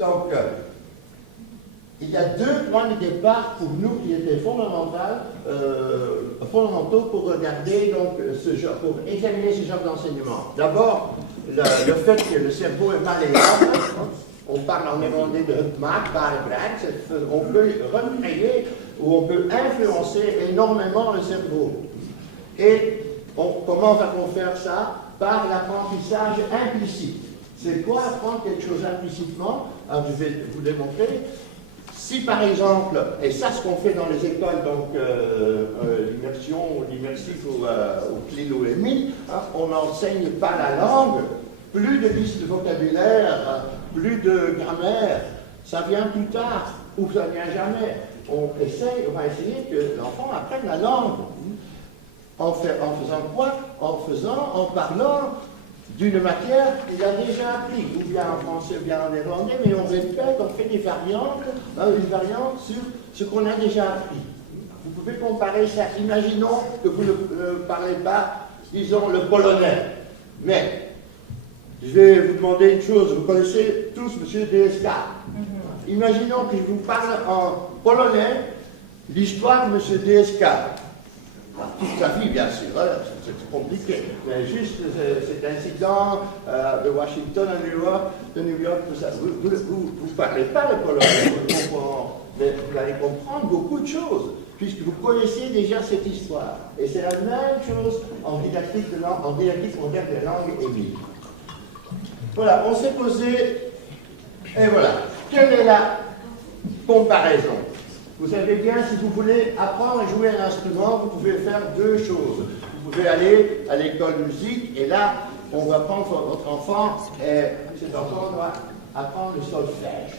Donc, il y a deux points de départ pour nous qui étaient fondamentaux pour regarder donc, ce genre, pour examiner ce genre d'enseignement. D'abord, le fait que le cerveau est malléable. On parle en néerlandais de maakbare brein. On peut recréer ou on peut influencer énormément le cerveau. Et comment va-t-on faire ça? Par l'apprentissage implicite. C'est quoi apprendre quelque chose implicitement? Alors, je vais vous démontrer. Si par exemple, et ça ce qu'on fait dans les écoles, donc l'immersion ou l'immersif ou CLIL ou EMI, on n'enseigne pas la langue, plus de listes de vocabulaire, plus de grammaire, ça vient plus tard, ou ça vient jamais. On va essayer que l'enfant apprenne la langue. En faisant quoi? En parlant d'une matière qu'il a déjà appris, ou bien en français, ou bien en néerlandais, mais on répète, on fait des variantes sur ce qu'on a déjà appris. Vous pouvez comparer ça. Imaginons que vous ne parlez pas, disons, le polonais. Mais, je vais vous demander une chose. Vous connaissez tous M. DSK. Imaginons que je vous parle en polonais l'histoire de M. DSK. Toute sa vie, bien sûr, c'est compliqué. Mais juste cet incident de Washington à New York, tout ça. Vous ne parlez pas le polonais, vous allez comprendre beaucoup de choses, puisque vous connaissez déjà cette histoire. Et c'est la même chose en didactique moderne des langues émises. Voilà, on s'est posé, et voilà. Quelle est la comparaison? Vous savez bien, si vous voulez apprendre à jouer un instrument, vous pouvez faire deux choses. Vous pouvez aller à l'école de musique, et là, on va prendre votre enfant, et cet enfant doit apprendre le solfège.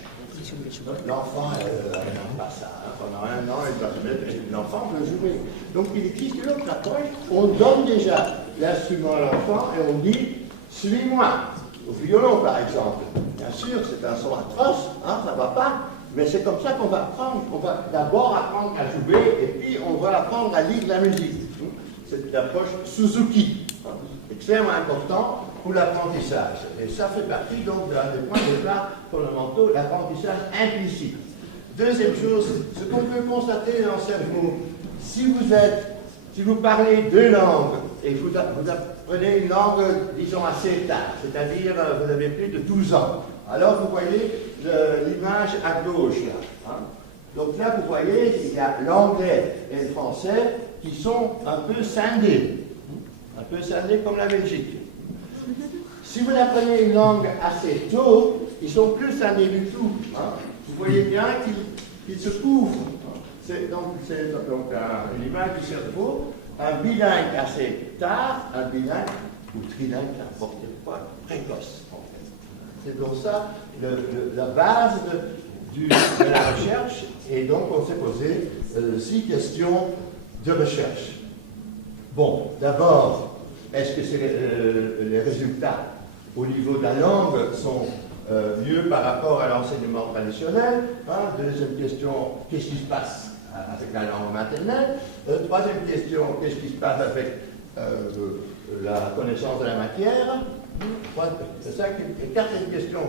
L'enfant n'aime pas ça. Pendant un an, il va se mettre, l'enfant veut jouer. Donc, il existe une autre approche. On donne déjà l'instrument à l'enfant, et on dit, suis-moi. Au violon, par exemple. Bien sûr, c'est un son atroce, ça ne va pas. Mais c'est comme ça qu'on va apprendre. On va d'abord apprendre à jouer et puis on va apprendre à lire la musique. C'est l'approche Suzuki, extrêmement important pour l'apprentissage. Et ça fait partie donc des points de départ fondamentaux, l'apprentissage implicite. Deuxième chose, ce qu'on peut constater dans le cerveau, si vous parlez deux langues et vous apprenez une langue, disons, assez tard, c'est-à-dire vous avez plus de 12 ans, alors vous voyez l'image à gauche là. Donc là, vous voyez, il y a l'anglais et le français qui sont un peu scindés comme la Belgique. Si vous apprenez une langue assez tôt, ils sont plus scindés du tout. Vous voyez bien qu'ils se couvrent. C'est donc une image du cerveau, un bilingue assez tard, un bilingue ou trilingue, n'importe quoi, précoce. C'est donc ça la base de la recherche, et donc on s'est posé 6 questions de recherche. Bon, d'abord, est-ce que les résultats au niveau de la langue sont mieux par rapport à l'enseignement traditionnel? Deuxième question, qu'est-ce qui se passe avec la langue maternelle? Troisième question, qu'est-ce qui se passe avec la connaissance de la matière? C'est ça. Et quatrième question,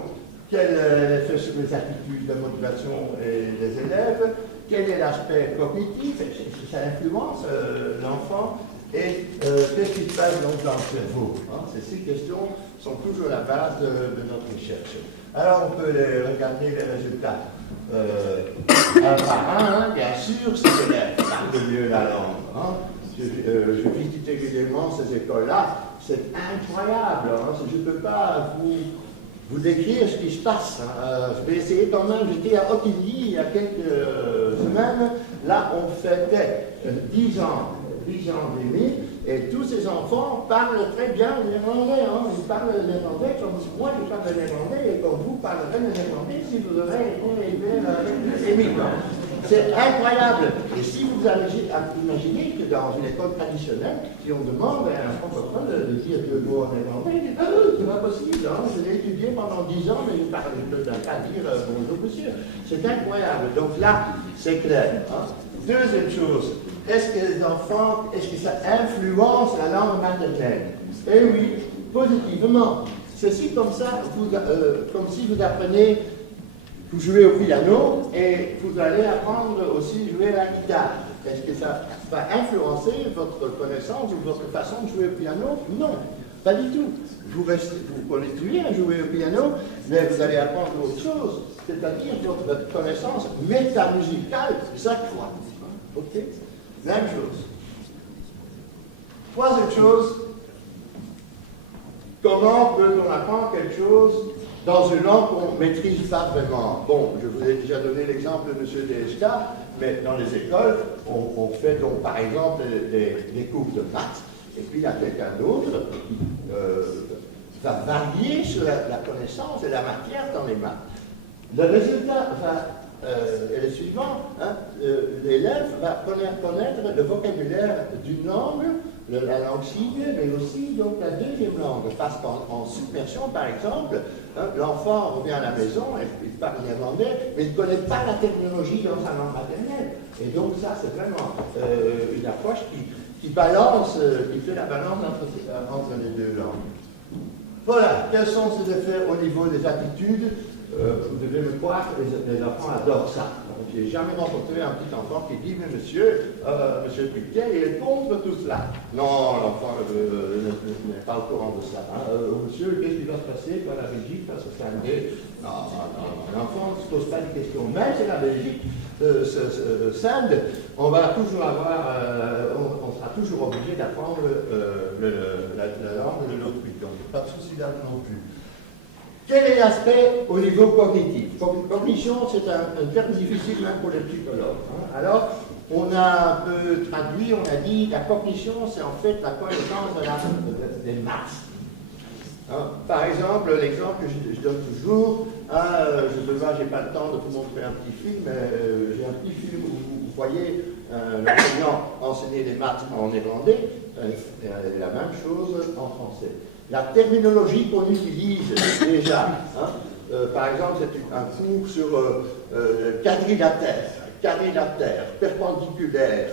quel est l'effet sur les attitudes, la motivation des élèves? Quel est l'aspect cognitif? Ça influence l'enfant. Et qu'est-ce qui se passe donc dans le cerveau? Ces 6 questions sont toujours la base de notre recherche. Alors on peut regarder les résultats un par un, bien sûr, si l'élève parle mieux la langue. Je visite régulièrement ces écoles-là, c'est incroyable. Je ne peux pas vous décrire ce qui se passe. Je vais essayer quand même. J'étais à Ottigny il y a quelques semaines. Là, on fêtait 10 ans d'émis, et tous ces enfants parlent très bien le néerlandais. Ils parlent le néerlandais comme moi je parle le néerlandais, et comme vous parlerez le néerlandais si vous aurez été émis. C'est incroyable. Et si vous imaginez que dans une école traditionnelle, si on demande à un francophone de dire 2 mots en néerlandais, il dit c'est pas possible, je l'ai étudié pendant 10 ans, mais je ne peux pas dire bonjour monsieur. C'est incroyable. Donc là, c'est clair. Deuxième chose, est-ce que les enfants, est-ce que ça influence la langue maternelle? Eh oui, positivement. Ceci comme ça, comme si vous apprenez Vous jouez au piano et vous allez apprendre aussi à jouer à la guitare. Est-ce que ça va influencer votre connaissance ou votre façon de jouer au piano? Non, pas du tout. Vous continuez à jouer au piano, mais vous allez apprendre autre chose, c'est-à-dire votre connaissance métamusicale s'accroît. Ok? Même chose. Troisième chose, comment peut-on apprendre quelque chose dans une langue qu'on ne maîtrise pas vraiment? Bon, je vous ai déjà donné l'exemple de M. DSK, mais dans les écoles, on fait donc par exemple des cours de maths, et puis il y a quelqu'un d'autre qui va varier sur la connaissance et la matière dans les maths. Le résultat est le suivant, hein, l'élève va connaître le vocabulaire d'une langue, la langue cible, mais aussi donc la deuxième langue. Parce qu'en submersion, par exemple, hein, l'enfant revient à la maison, il parle néerlandais, mais il ne connaît pas la terminologie dans sa langue maternelle. Et donc ça, c'est vraiment une approche qui balance, qui fait la balance entre les deux langues. Voilà, quels sont ces effets au niveau des attitudes? Vous devez me croire que les enfants adorent ça. Je n'ai jamais rencontré un petit enfant qui dit, mais monsieur Piquet, il est contre tout cela. Non, l'enfant n'est pas au courant de ça. Hein. Monsieur, qu'est-ce qui va se passer quand la Belgique va se scinder? Non, l'enfant ne se pose pas de questions. Même si la Belgique se scinde, on va toujours avoir, on sera toujours obligé d'apprendre la langue de l'autre pays. Donc, pas de souci là non plus. Quel est l'aspect au niveau cognitif? Cognition, c'est un terme difficile même pour les psychologues. Hein. Alors, on a un peu traduit, on a dit, la cognition, c'est en fait la connaissance des maths. Hein. Par exemple, l'exemple que je donne toujours, je ne sais pas le temps de vous montrer un petit film, mais j'ai un petit film où vous voyez l'enseignant enseigner les maths en néerlandais, la même chose en français. La terminologie qu'on utilise déjà, hein, par exemple, c'est un cours sur quadrilatère, perpendiculaire,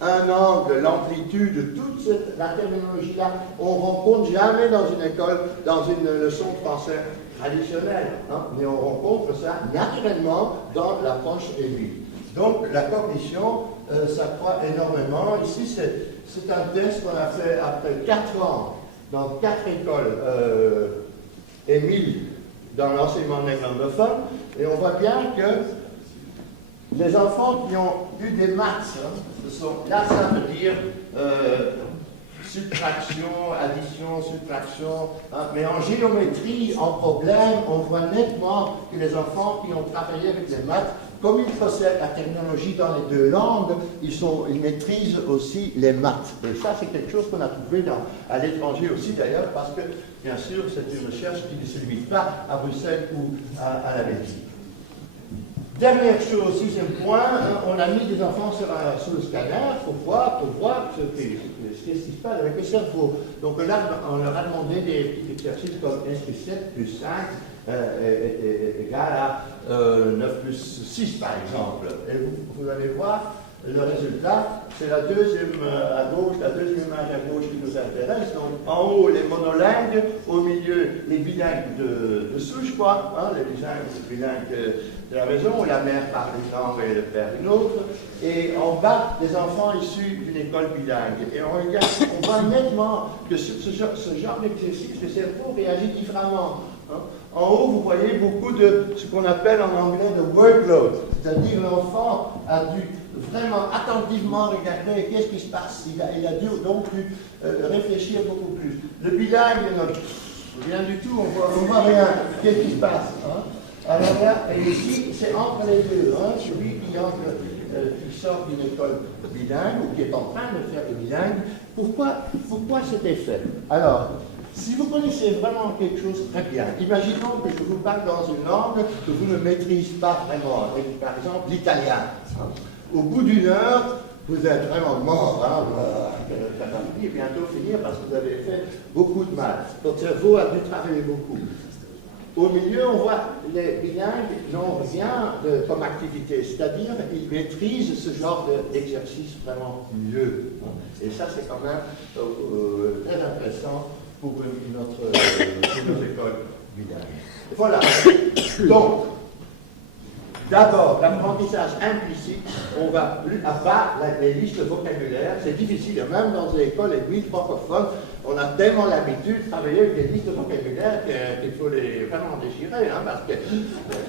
un angle, l'amplitude, toute la terminologie-là, on ne rencontre jamais dans une école, dans une leçon de français traditionnelle, hein, mais on rencontre ça naturellement dans l'approche élue. Donc la cognition s'accroît énormément. Ici, c'est un test qu'on a fait après 4 ans dans 4 écoles, Émile, dans l'enseignement néerlandophone, et on voit bien que les enfants qui ont eu des maths, hein, là ça veut dire subtraction, addition, subtraction, hein, mais en géométrie, en problème, on voit nettement que les enfants qui ont travaillé avec les maths, comme ils possèdent la terminologie dans les deux langues, ils maîtrisent aussi les maths. Et ça, c'est quelque chose qu'on a trouvé à l'étranger aussi, d'ailleurs, parce que, bien sûr, c'est une recherche qui ne se limite pas à Bruxelles ou à la Belgique. Dernière chose, 6e point, hein, on a mis des enfants sur le scanner pour voir ce qui se passe avec le cerveau. Donc là, on leur a demandé des petits exercices comme est-ce que 7 plus 5 est égal à 9 plus 6 par exemple. Et vous allez voir le résultat, c'est la deuxième à gauche, la deuxième image à gauche qui nous intéresse. Donc en haut les monolingues, au milieu les bilingues de souche, quoi, hein, les bilingues de la maison où la mère parle une langue et le père une autre. Et en bas, des enfants issus d'une école bilingue. Et on voit nettement que sur ce genre d'exercice, le cerveau réagit différemment. Hein. En haut, vous voyez beaucoup de ce qu'on appelle en anglais de workload, c'est-à-dire l'enfant a dû vraiment attentivement regarder qu'est-ce qui se passe. Il a dû donc réfléchir beaucoup plus. Le bilingue, rien du tout, on voit rien. Qu'est-ce qui se passe, hein? Alors là, et ici, c'est entre les deux. Hein, celui qui sort d'une école bilingue ou qui est en train de faire le bilingue. Pourquoi cet effet? Alors, si vous connaissez vraiment quelque chose très bien, imaginons que je vous parle dans une langue que vous ne maîtrisez pas vraiment, par exemple l'italien. Hein. Au bout d'une heure, vous êtes vraiment mort. Hein, ça va bientôt finir parce que vous avez fait beaucoup de mal. Votre cerveau a dû travailler beaucoup. Au milieu, on voit les bilingues n'ont rien comme activité, c'est-à-dire ils maîtrisent ce genre d'exercice vraiment mieux. Et ça, c'est quand même très intéressant pour nos écoles bilingues. Voilà. Donc, D'abord, l'apprentissage implicite, on va plus, à part les listes de vocabulaire, c'est difficile, même dans les écoles et les francophones, on a tellement l'habitude de travailler avec des listes de vocabulaire qu'il faut les vraiment déchirer, hein, parce que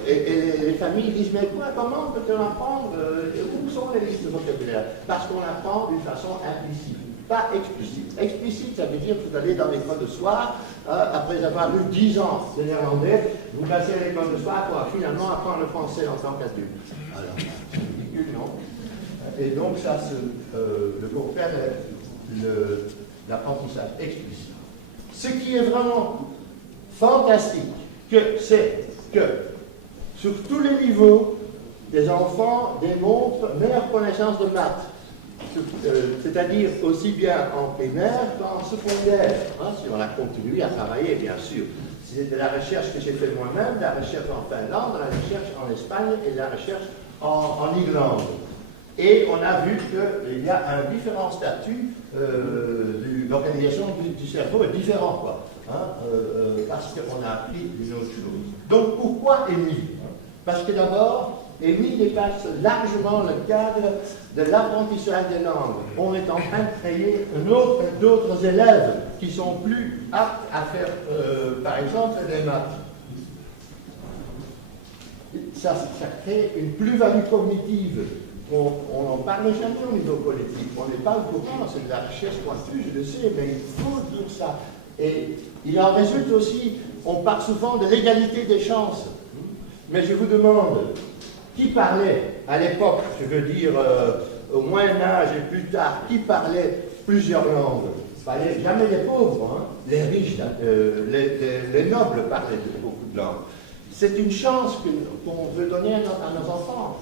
et les familles disent, mais quoi, comment peut-on apprendre, où sont les listes de vocabulaire? Parce qu'on apprend d'une façon implicite. Pas explicite. Explicite, ça veut dire que vous allez dans l'école de soir, après avoir eu 10 ans de néerlandais, vous passez à l'école de soir pour finalement apprendre le français en tant qu'adulte. Alors, c'est ridicule, non? Et donc, ça, le copain, l'apprentissage explicite. Ce qui est vraiment fantastique, c'est que sur tous les niveaux, les enfants démontrent meilleure connaissance de maths. C'est-à-dire aussi bien en primaire qu'en secondaire, hein, si on a continué à travailler, bien sûr. C'est de la recherche que j'ai fait moi-même, la recherche en Finlande, la recherche en Espagne et la recherche en Irlande. Et on a vu qu'il y a un différent statut, l'organisation du cerveau est différent, quoi, hein, parce qu'on a appris une autre chose. Donc pourquoi EMI? Parce que d'abord, EMI dépasse largement le cadre de l'apprentissage des langues. On est en train de créer d'autres élèves qui sont plus aptes à faire, par exemple, des maths. Ça crée une plus-value cognitive. On n'en parle jamais au niveau politique. On n'est pas au courant, c'est de la recherche pointue, je le sais, mais il faut dire ça. Et il en résulte aussi, on parle souvent de l'égalité des chances. Mais je vous demande, qui parlait à l'époque, je veux dire au Moyen-Âge et plus tard, qui parlait plusieurs langues? Jamais les pauvres, hein, les riches, les nobles parlaient de beaucoup de langues. C'est une chance qu'on veut donner à nos enfants.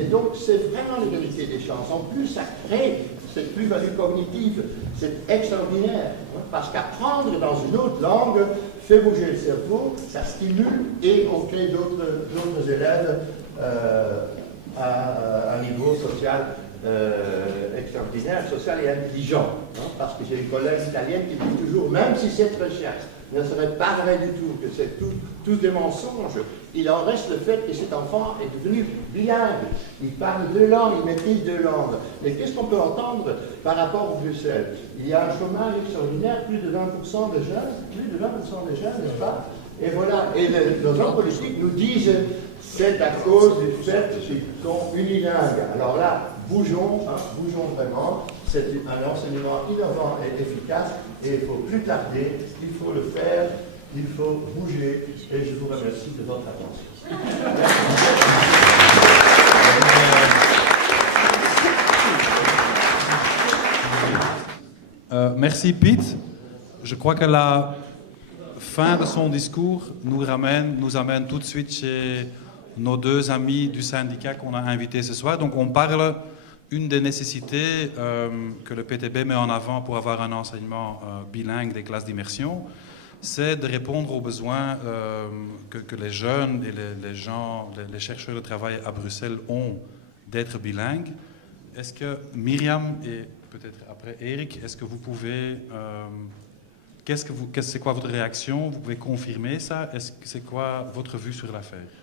Et donc, c'est vraiment l'égalité des chances. En plus, ça crée cette plus-value cognitive. C'est extraordinaire. Hein, parce qu'apprendre dans une autre langue fait bouger le cerveau, ça stimule et on crée d'autres élèves à un niveau social extraordinaire, social et intelligent. Hein, parce que j'ai une collègue italienne qui dit toujours, même si cette recherche ne serait pas vrai du tout, que c'est tout des mensonges, il en reste le fait que cet enfant est devenu bilingue. Il parle deux langues, il maîtrise deux langues. Et qu'est-ce qu'on peut entendre par rapport au Bruxelles? Il y a un chômage extraordinaire, plus de 20% de jeunes, n'est-ce pas? Et voilà, et nos hommes politiques nous disent c'est à cause du fait qu'ils sont unilingues. Alors là, bougeons vraiment. C'est un enseignement innovant et efficace et il ne faut plus tarder, il faut le faire, il faut bouger et je vous remercie de votre attention. Merci Piet. Je crois que la fin de son discours nous amène tout de suite chez nos deux amis du syndicat qu'on a invités ce soir. Donc on parle, une des nécessités que le PTB met en avant pour avoir un enseignement bilingue des classes d'immersion, c'est de répondre aux besoins que les jeunes et les chercheurs de travail à Bruxelles ont d'être bilingues. Est-ce que Myriam et peut-être après Eric, est-ce que vous pouvez... c'est quoi votre réaction? Vous pouvez confirmer ça? C'est quoi votre vue sur l'affaire?